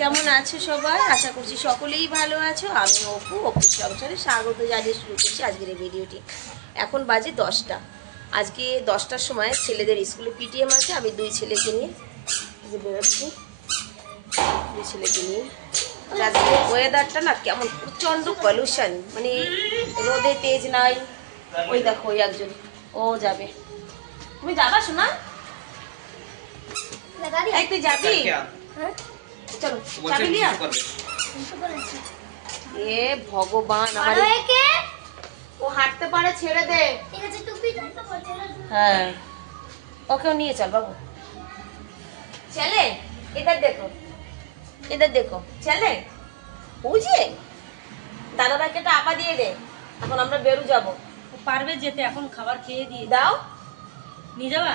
কেমন আছো সবাই? আশা করছি সকলেই ভালো আছো। আমি অপু, অপুর সংসারে স্বাগত জানিয়ে শুরু করছি আজকের এই ভিডিওটি। এখন বাজে 10টা। আজকে 10টার সময় ছেলেদের স্কুলে পিটিএম আছে। আমি দুই ছেলেকে নিয়ে যে বেরোচ্ছি, দুই ছেলেকে নিয়ে। আজকে ওয়েদারটা না কেমন প্রচণ্ড পলিউশন, মানে রোদে তেজ নাই। ওই দেখো ওই একজন, ও যাবে। তুমি যাবা শোনা? এই তুই যাবি? চলো চাবি লিয়া। এ ভগবান, আমার ও হাঁটতে পারে, ছেড়ে দে। হ্যাঁ, ওকেও নিয়ে চল বাবু। চলে, इधर देखो, इधर देखो, चले। বুঝে দাদা ভাইকে একটা আপা দিয়ে দে, এখন আমরা বেরু যাব। পারবে যেতে, এখন খাবার খেয়ে দিয়ে দাও। নিয়ে যাবা?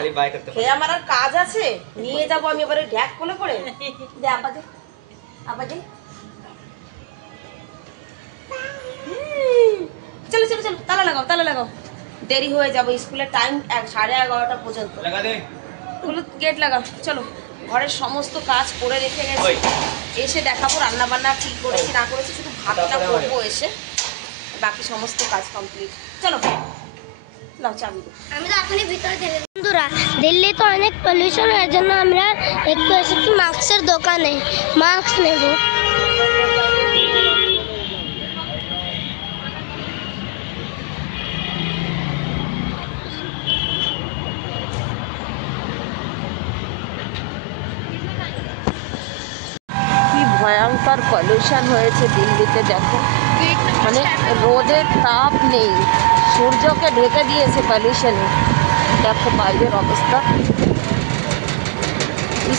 খেয়ে আমার আর কাজ আছে, নিয়ে যাবো আমি এবারে ঢ্যাক কোলে পড়ে। দে আপা দে, আপা দে। চলো চলো চলো, তালা লাগাও, তালা লাগাও, দেরি হয়ে যাবো। স্কুলের টাইম 11:30 পর্যন্ত। গেট লাগাও। চলো, ঘরের সমস্ত কাজ করে রেখে গেছি, এসে দেখাবো রান্না বান্না কি করেছি না করেছি, শুধু ভাতটা করবো এসে, বাকি সমস্ত কাজ কমপ্লিট। চলো লাও চাবি। আমি তো এখনই ভিতরে থেকে বন্ধুরা, দিল্লি তো অনেক পলিউশন, এর জন্য আমরা একটু এসেছি মাস্কের দোকানে, মাস্ক নেব। কি ভয়ঙ্কর পলিউশন হয়েছে দিল্লিতে, দেখো মানে রোদের তাপ নেই, সূর্যকে ঢেকে দিয়েছে পলিউশনে। দেখো বাইরের অবস্থা,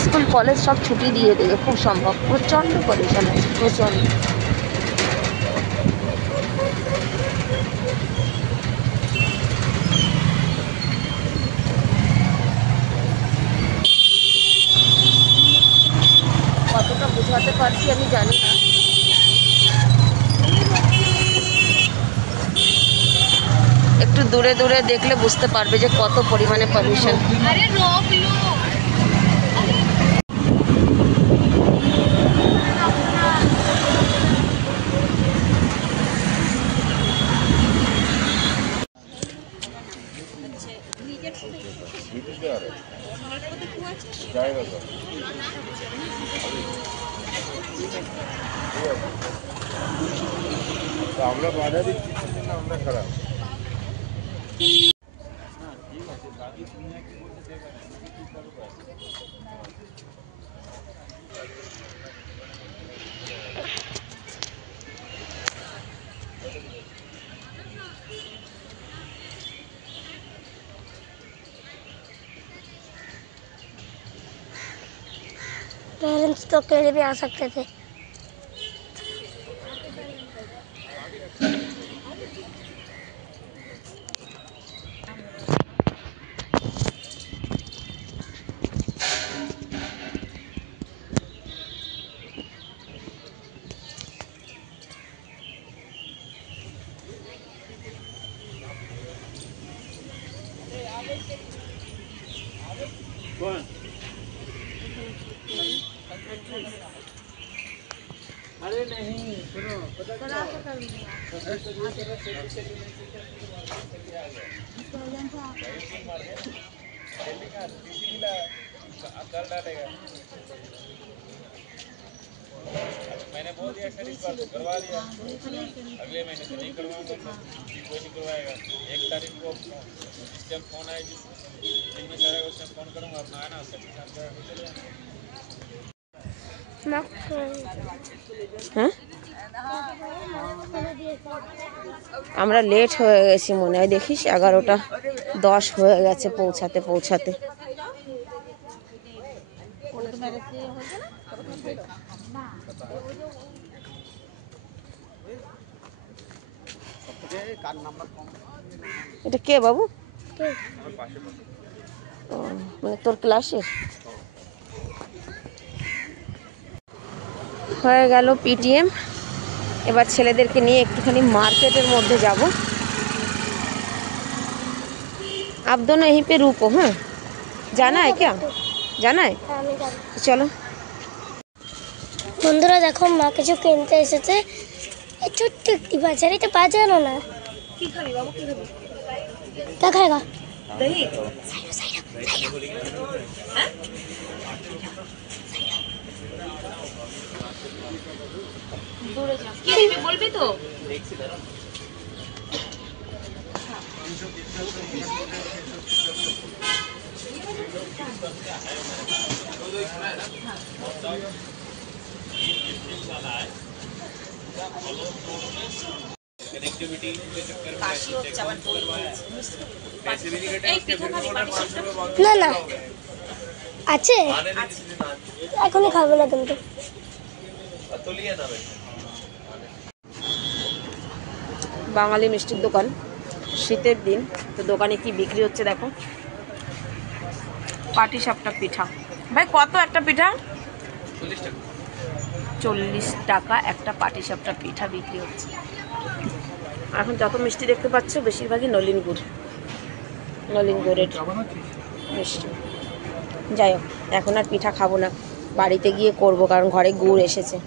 স্কুল কলেজ সব ছুটি দিয়ে দেবে খুব সম্ভব। প্রচণ্ড পলিউশন আছে, প্রচণ্ড। কতটা বোঝাতে পারছি আমি জানি না। একটু দূরে দূরে দেখলে বুঝতে পারবে যে কত পরিমাণে পলিউশন। আমরা বাধা দিচ্ছি, আমরা খারাপ। पेरेंट्स तो अकेले भी आ सकते थे। अरे नहीं सुनो, मैंने बोल दिया सर इस बार तो करवा दिया, अगले महीने से नहीं करवाऊंगा, कोई नहीं करवाएगा। 1 तारीख को सिस्टम फोन आए जिसमें करेगा उससे फोन करूँगा, अपना आना सबके साथ चले आना। হ্যাঁ, আমরা লেট হয়ে গেছি মনে হয়, দেখিস 11:10 হয়ে গেছে পৌঁছাতে পৌঁছাতে। এটা কে বাবু? মানে তোর ক্লাসের? হয়ে গেল পিটিএম, এবার ছেলেদেরকে নিয়ে একটুখানি মার্কেটের মধ্যে যাব। आप दोनों यहीं पे रुको। हाँ, जाना है क्या? जाना है, चलो। বন্ধুরা দেখো মা কিছু কিনতে এসেছে। এই ছোট্ট একটি বাজার, এটা বাজারও না। কি খাবি বাবু, কি খাবি? क्या खाएगा? দহি। হ্যাঁ কি নেবে বলবি তো? কাশি হচ্ছে আবার দই খেয়েছি। এই পিঠা খাবি পাটিসাপটা? না না আছে, এখনই খাবো না কিন্তু। বাঙালি মিষ্টির দোকান, শীতের দিন তো দোকানে কি বিক্রি হচ্ছে দেখো। পাটিসাপটা পিঠা। ভাই কত একটা পিঠা? 40 টাকা একটা পাটিসাপটা পিঠা বিক্রি হচ্ছে। এখন যত মিষ্টি দেখতে পাচ্ছ বেশিরভাগই নলিন গুড়, নলিন গুড়ের মিষ্টি। যাই হোক, এখন আর পিঠা খাবো না, বাড়িতে গিয়ে করব, কারণ ঘরে গুড় এসেছে,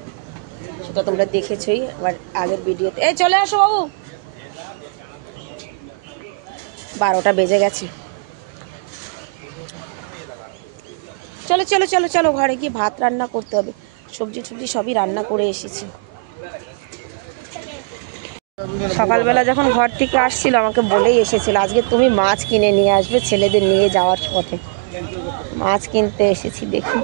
সেটা তোমরা দেখেছই আবার আগের ভিডিওতে। এই চলে আসো বাবু, 12টা বেজে গেছে। চলো চলো চলো চলো, ঘরে গিয়ে ভাত রান্না করতে হবে, সবজি টবজি সবই রান্না করে এসেছি। সকালবেলা যখন ঘর থেকে আসছিল আমাকে বলেই এসেছিল আজকে তুমি মাছ কিনে নিয়ে আসবে ছেলেদের নিয়ে যাওয়ার পথে। মাছ কিনতে এসেছি, দেখি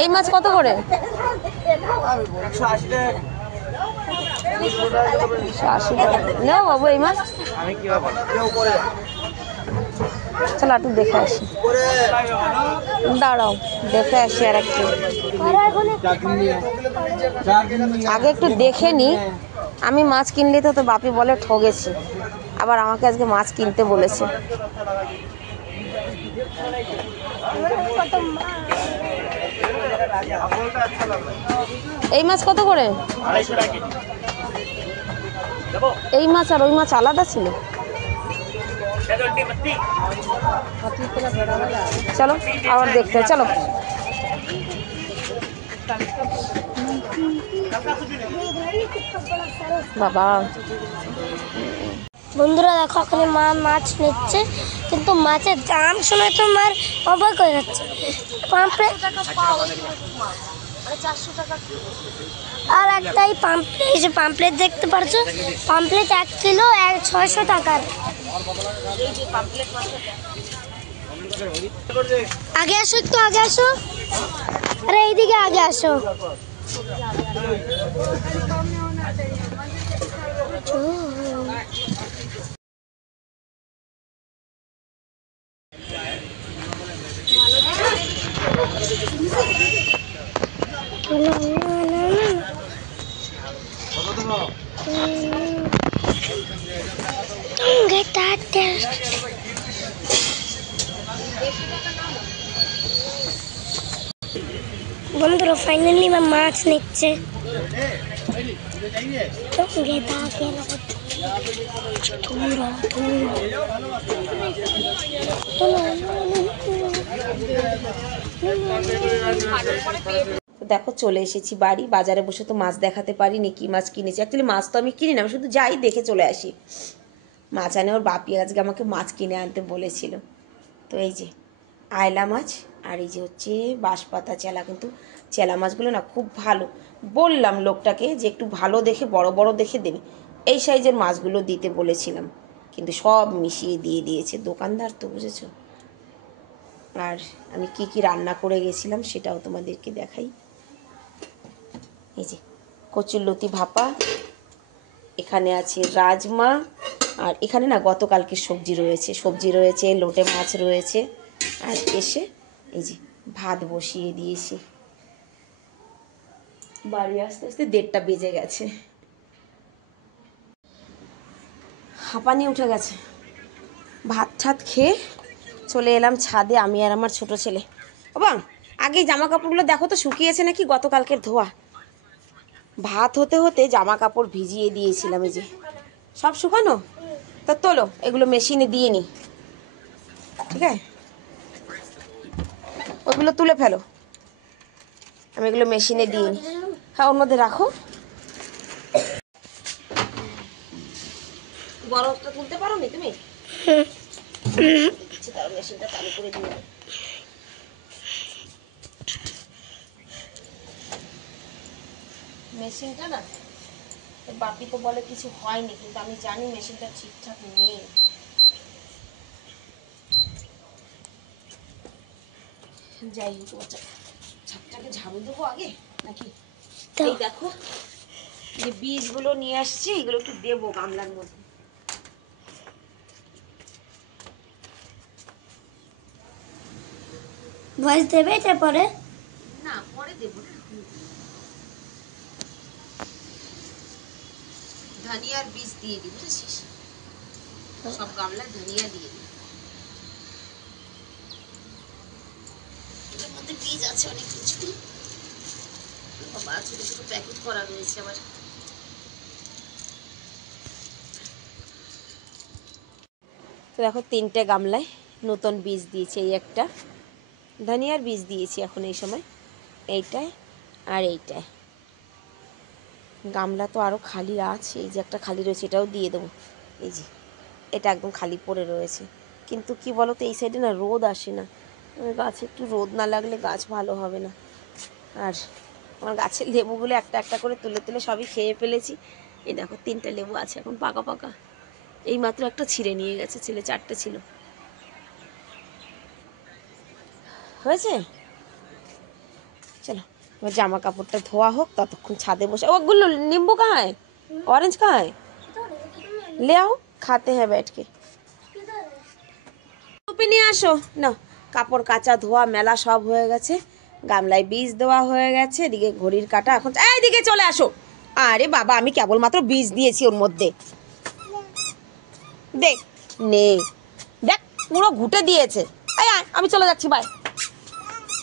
এই মাছ কত করে? 180 টাকা। নাও বাবু এই মাছ। চলো একটু দেখে আসি, দাঁড়াও দেখে আসি আর একটু। আগে একটু দেখে নি, আমি মাছ কিনলে তো বাপি বলে ঠগেছি, আবার আমাকে আজকে মাছ কিনতে বলেছে। এই মাছ কত করে? এই মাছ আর ওই মাছ আলাদা ছিল। চলো আবার দেখতে, চলো। বাবা বন্ধুরা দেখো ওখানে মা মাছ নিচ্ছে, কিন্তু মাছের দাম শুনে তো মার অবাক হয়ে যাচ্ছে। পাম্পলেট আর একটাই পাম্পলেট, এই যে পাম্পলেট দেখতে পারছো, পাম্পলেট 1 কিলো 600 টাকার। আগে আসো, একটু আগে আসো, আরে এইদিকে আগে আসো। বন্ধুরা ফাইনালি মা মাছ নিচ্ছে। দেখো চলে এসেছি বাড়ি। বাজারে বসে তো মাছ দেখাতে পারিনি কি মাছ কিনেছি। অ্যাকচুয়ালি মাছ তো আমি কিনি না, আমি শুধু যাই দেখে চলে আসি। মাছ আনে ওর বাপি আজকে আমাকে মাছ কিনে আনতে বলেছিল। তো এই যে আয়লা মাছ, আর এই যে হচ্ছে বাঁশপাতা চেলা। কিন্তু চেলা মাছগুলো না খুব ভালো, বললাম লোকটাকে যে একটু ভালো দেখে বড় বড় দেখে দেবে, এই সাইজের মাছগুলো দিতে বলেছিলাম, কিন্তু সব মিশিয়ে দিয়ে দিয়েছে দোকানদার, তো বুঝেছো। আর আমি কি কি রান্না করে গেছিলাম সেটাও তোমাদেরকে দেখাই। এই যে কচুরলতি ভাপা, এখানে আছে রাজমা, আর এখানে না গতকালকে সবজি রয়েছে, লোটে মাছ রয়েছে। আর এসে এই যে ভাত বসিয়ে দিয়েছি। বাড়ি আসতে আসতে 1:30টা বেজে গেছে, হাঁপানি উঠে গেছে। ভাত ঠাত খেয়ে চলে এলাম ছাদে, আমি আর আমার ছোট ছেলে। বাবা আগে জামা কাপড়গুলো দেখো তো শুকিয়েছে নাকি, গতকালকের ধোয়া। ভাত হতে হতে জামা কাপড় ভিজিয়ে দিয়েছিলাম, এই যে সব শুকানো। তা তোলো এগুলো মেশিনে দিয়ে নি, ঠিক আছে? ওইগুলো তুলে ফেলো, আমি এগুলো মেশিনে দিয়ে নি। হ্যাঁ ওর মধ্যে রাখো। বরফটা তুলতে পারো নি তুমি? তার মেশিনটা চালু করে দিয়ে দাও। মেশিনটা না বাপি তো বলে কিছু হয়নি, কিন্তু আমি জানি মেশিনটা ঠিকঠাক নেই। যাই হোক ছাদটাকে ঝাড়ু দেবো আগে নাকি? এই দেখো যে বীজগুলো নিয়ে আসছি, এগুলো একটু দেবো গামলার মধ্যে। ভয়েস দেবে তারপরে? না পরে দেবো না। ধনিয়ার বীজ দিয়ে দিই, বুঝেছিস? সব গামলায় ধনিয়া দিয়ে দিই। এর মধ্যে বীজ আছে অনেক কিছু। বাবা ছোট ছোট প্যাকেট করা রয়েছে আবার। তো দেখো 3টে গামলায় নতুন বীজ দিয়েছি। এই একটা ধনিয়ার বীজ দিয়েছি এখন এই সময়, এইটায় আর এইটায়। গামলা তো আরও খালি আছে, এই যে একটা খালি রয়েছে এটাও দিয়ে দেবো। এই যে এটা একদম খালি পড়ে রয়েছে, কিন্তু কি বলো তো এই সাইডে না রোদ আসে না। গাছে একটু রোদ না লাগলে গাছ ভালো হবে না। আর আমার গাছের লেবুগুলো একটা একটা করে তুলে তুলে সবই খেয়ে ফেলেছি। এই দেখো 3টে লেবু আছে এখন পাকা পাকা। এই মাত্র একটা ছিঁড়ে নিয়ে গেছে ছেলে, 4টে ছিল। হয়েছে, চলো এবার জামা কাপড়টা ধোয়া হোক, ততক্ষণ ছাদে বসে। ওগুলো নিম্বু কাহায়, ऑरेंज कहाँ है? ले आओ, खाते हैं बैठ के। টুপি নিয়ে আসো না। কাপড় কাচা ধোয়া মেলা সব হয়ে গেছে, গামলায় বীজ দেওয়া হয়ে গেছে, এদিকে ঘড়ির কাটা। এখন এইদিকে চলে আসো। আরে বাবা আমি কেবলমাত্র বীজ দিয়েছি ওর মধ্যে, দেখ নে, দেখ পুরো ঘুটে দিয়েছে। এই আয়, আমি চলে যাচ্ছি, বাই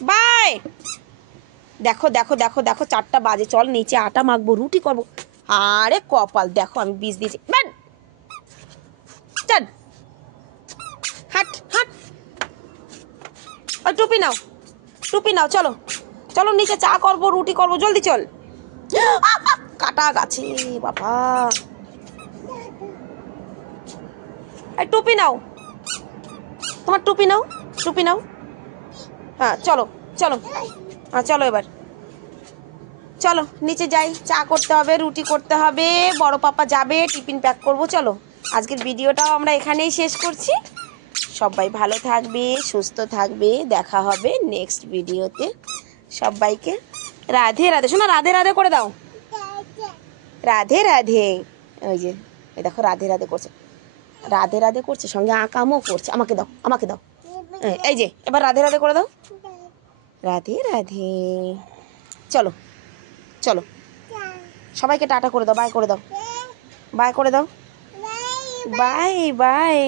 বাই। দেখো দেখো দেখো দেখো 4টা বাজে, চল নিচে আটা মাখবো, রুটি করবো। আরে কপাল, দেখো আমি বীজ দিয়েছি। চল হাট হাট। ওই টুপি নাও, টুপি নাও, চলো চলো নিচে চা করবো, রুটি করবো, জলদি চল। কাটা গাছে বাবা। এই টুপি নাও, তোমার টুপি নাও, টুপি নাও। হ্যাঁ চলো চলো, হ্যাঁ চলো এবার চলো নিচে যাই, চা করতে হবে, রুটি করতে হবে, বড় পাপা যাবে, টিফিন প্যাক করবো। চলো আজকের ভিডিওটাও আমরা এখানেই শেষ করছি। সবাই ভালো থাকবে, সুস্থ থাকবে, দেখা হবে নেক্সট ভিডিওতে। সবাইকে রাধে রাধে। শোনো রাধে রাধে করে দাও, রাধে রাধে। ওই যে এই দেখো রাধে রাধে করছে, রাধে রাধে করছে, সঙ্গে আকামও করছে। আমাকে দাও, আমাকে দাও। এই যে এবার রাধে রাধে করে দাও, রাধে রাধে। চলো চলো সবাইকে টাটা করে দাও, বাই করে দাও, বাই করে দাও, বাই বাই।